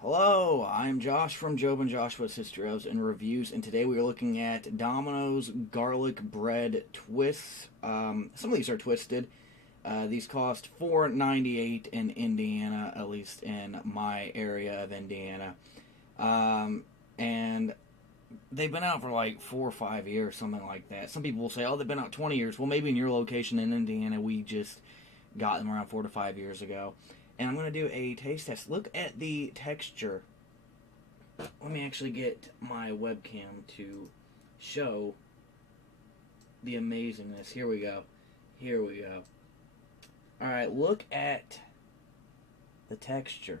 Hello, I'm Josh from Job and Joshua's History and Reviews, and today we are looking at Domino's Garlic Bread Twists. Some of these are twisted. These cost $4.98 in Indiana, at least in my area of Indiana. And they've been out for like 4 or 5 years, something like that. Some people will say, oh, they've been out 20 years. Well, maybe in your location in Indiana, we just got them around 4 to 5 years ago. And I'm going to do a taste test. Look at the texture. Let me actually get my webcam to show the amazingness. Here we go. Here we go. Alright, look at the texture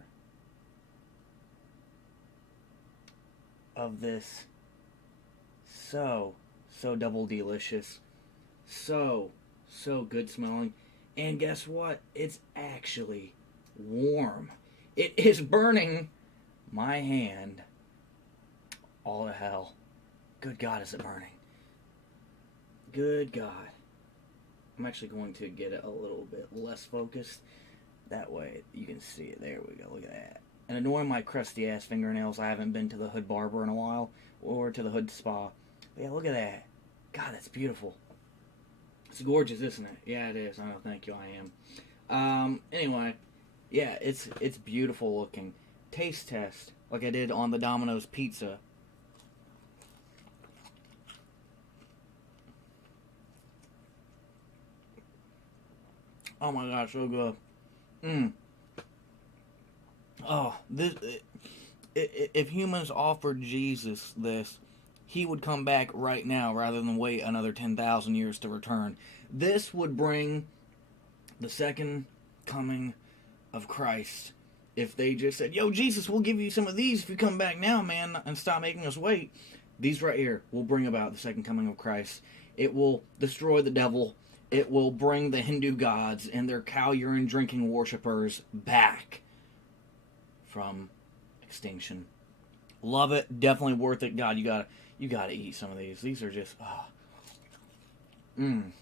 of this. So double delicious. So good smelling. And guess what? It's actually warm. It is burning my hand all to hell. Good God, is it burning? Good God. I'm actually going to get it a little bit less focused. That way you can see it. There we go. Look at that. And annoying my crusty ass fingernails. I haven't been to the hood barber in a while. Or to the hood spa. But yeah, look at that. God, that's beautiful. It's gorgeous, isn't it? Yeah, it is. Oh, thank you, I am. Anyway. Yeah, it's beautiful looking. Taste test, like I did on the Domino's pizza. Oh my gosh, so good. Oh, this. If humans offered Jesus this, he would come back right now rather than wait another 10,000 years to return. This would bring the second coming of Christ. If they just said, yo, Jesus, we'll give you some of these if you come back now, man, and stop making us wait. These right here will bring about the second coming of Christ. It will destroy the devil. It will bring the Hindu gods and their cow urine drinking worshippers back from extinction. Love it. Definitely worth it. God, you gotta eat some of these. These are just Mmm.